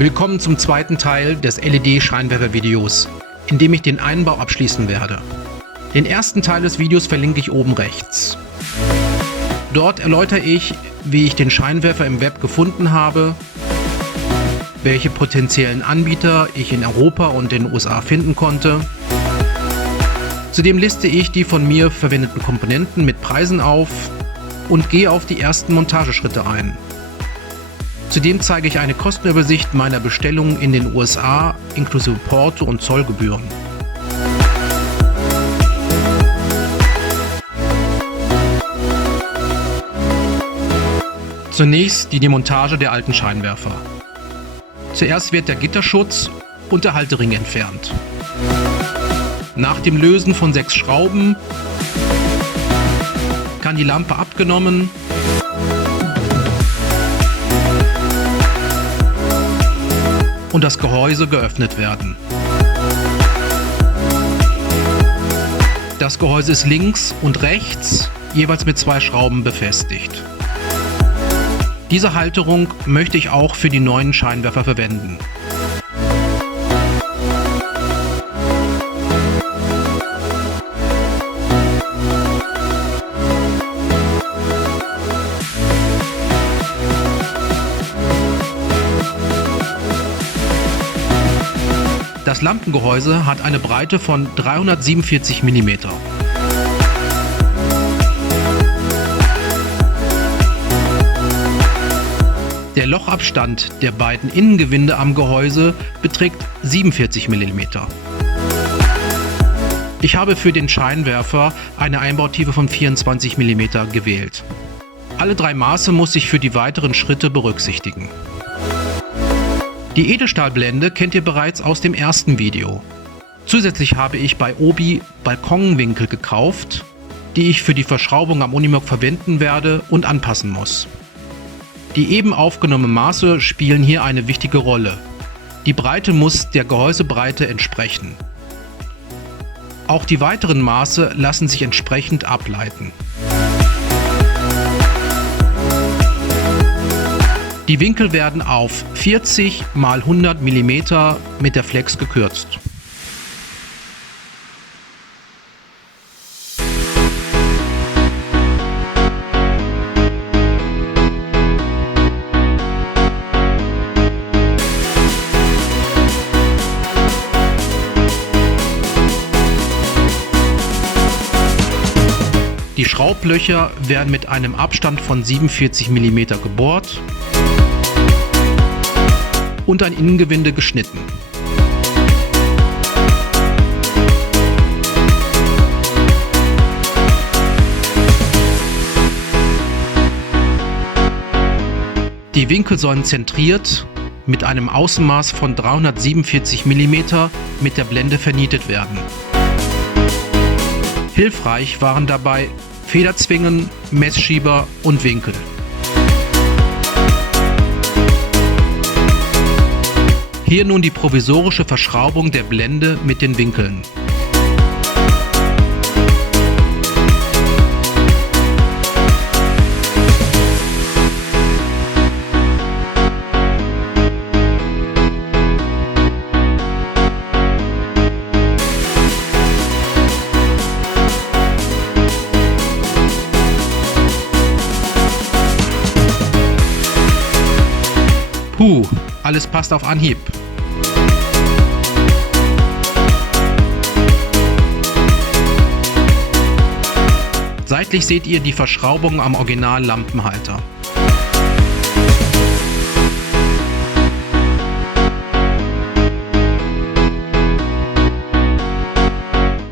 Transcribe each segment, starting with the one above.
Willkommen zum zweiten Teil des LED-Scheinwerfer-Videos, in dem ich den Einbau abschließen werde. Den ersten Teil des Videos verlinke ich oben rechts. Dort erläutere ich, wie ich den Scheinwerfer im Web gefunden habe, welche potenziellen Anbieter ich in Europa und den USA finden konnte. Zudem liste ich die von mir verwendeten Komponenten mit Preisen auf und gehe auf die ersten Montageschritte ein. Zudem zeige ich eine Kostenübersicht meiner Bestellungen in den USA inklusive Porto und Zollgebühren. Zunächst die Demontage der alten Scheinwerfer. Zuerst wird der Gitterschutz und der Haltering entfernt. Nach dem Lösen von 6 Schrauben kann die Lampe abgenommen und das Gehäuse geöffnet werden. Das Gehäuse ist links und rechts jeweils mit 2 Schrauben befestigt. Diese Halterung möchte ich auch für die neuen Scheinwerfer verwenden. Das Lampengehäuse hat eine Breite von 347 mm. Der Lochabstand der beiden Innengewinde am Gehäuse beträgt 47 mm. Ich habe für den Scheinwerfer eine Einbautiefe von 24 mm gewählt. Alle 3 Maße muss ich für die weiteren Schritte berücksichtigen. Die Edelstahlblende kennt ihr bereits aus dem ersten Video. Zusätzlich habe ich bei Obi Balkonwinkel gekauft, die ich für die Verschraubung am Unimog verwenden werde und anpassen muss. Die eben aufgenommenen Maße spielen hier eine wichtige Rolle. Die Breite muss der Gehäusebreite entsprechen. Auch die weiteren Maße lassen sich entsprechend ableiten. Die Winkel werden auf 40 x 100 mm mit der Flex gekürzt. Die Schraublöcher werden mit einem Abstand von 47 mm gebohrt und ein Innengewinde geschnitten. Die Winkel sollen zentriert mit einem Außenmaß von 347 mm mit der Blende vernietet werden. Hilfreich waren dabei Federzwingen, Messschieber und Winkel. Hier nun die provisorische Verschraubung der Blende mit den Winkeln. Puh, alles passt auf Anhieb. Seitlich seht ihr die Verschraubung am Original-Lampenhalter.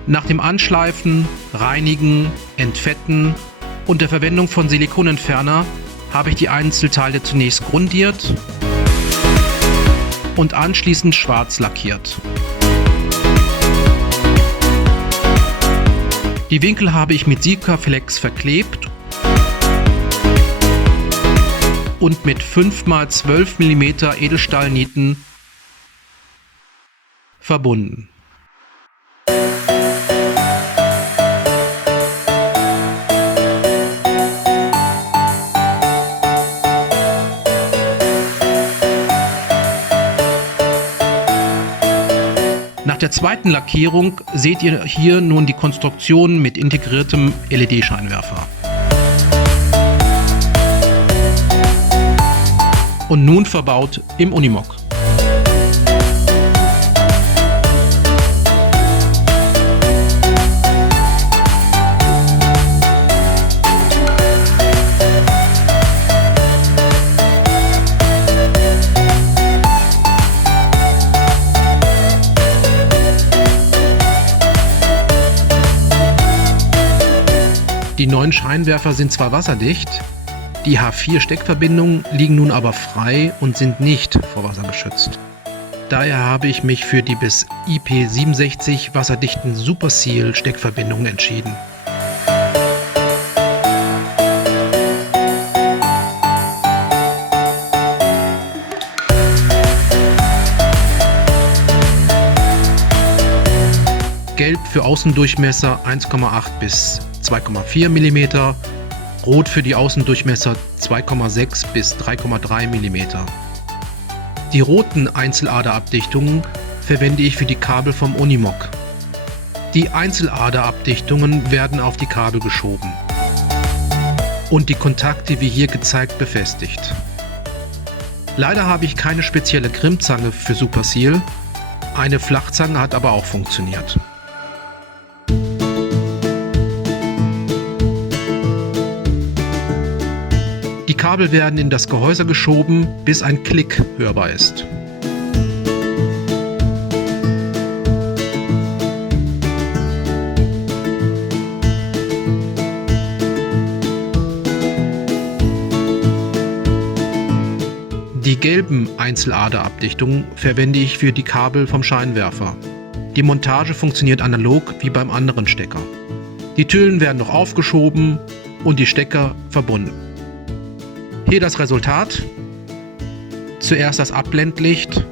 Nach dem Anschleifen, Reinigen, Entfetten und der Verwendung von Silikonentferner habe ich die Einzelteile zunächst grundiert und anschließend schwarz lackiert. Die Winkel habe ich mit Sikaflex verklebt und mit 5 x 12 mm Edelstahlnieten verbunden. Nach der zweiten Lackierung seht ihr hier nun die Konstruktion mit integriertem LED-Scheinwerfer. Und nun verbaut im Unimog. Die neuen Scheinwerfer sind zwar wasserdicht, die H4-Steckverbindungen liegen nun aber frei und sind nicht vor Wasser geschützt. Daher habe ich mich für die bis IP67 wasserdichten Super-Seal-Steckverbindungen entschieden. Gelb für Außendurchmesser 1,8 bis 2,4 mm, Rot für die Außendurchmesser 2,6 bis 3,3 mm. Die roten Einzeladerabdichtungen verwende ich für die Kabel vom Unimog. Die Einzeladerabdichtungen werden auf die Kabel geschoben und die Kontakte wie hier gezeigt befestigt. Leider habe ich keine spezielle Crimpzange für Super Seal, eine Flachzange hat aber auch funktioniert. Die Kabel werden in das Gehäuse geschoben, bis ein Klick hörbar ist. Die gelben Einzeladerabdichtungen verwende ich für die Kabel vom Scheinwerfer. Die Montage funktioniert analog wie beim anderen Stecker. Die Tüllen werden noch aufgeschoben und die Stecker verbunden. Hier das Resultat. Zuerst das Abblendlicht.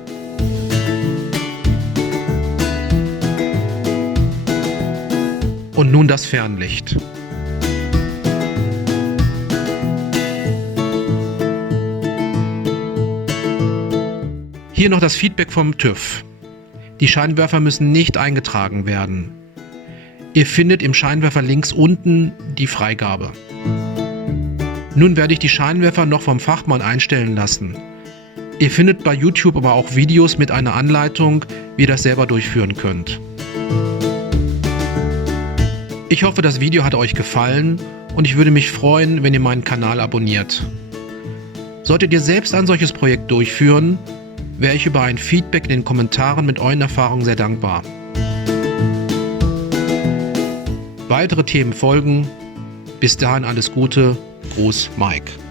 Und nun das Fernlicht. Hier noch das Feedback vom TÜV. Die Scheinwerfer müssen nicht eingetragen werden. Ihr findet im Scheinwerfer links unten die Freigabe. Nun werde ich die Scheinwerfer noch vom Fachmann einstellen lassen. Ihr findet bei YouTube aber auch Videos mit einer Anleitung, wie ihr das selber durchführen könnt. Ich hoffe, das Video hat euch gefallen und ich würde mich freuen, wenn ihr meinen Kanal abonniert. Solltet ihr selbst ein solches Projekt durchführen, wäre ich über ein Feedback in den Kommentaren mit euren Erfahrungen sehr dankbar. Weitere Themen folgen. Bis dahin alles Gute. Gruß, Mike.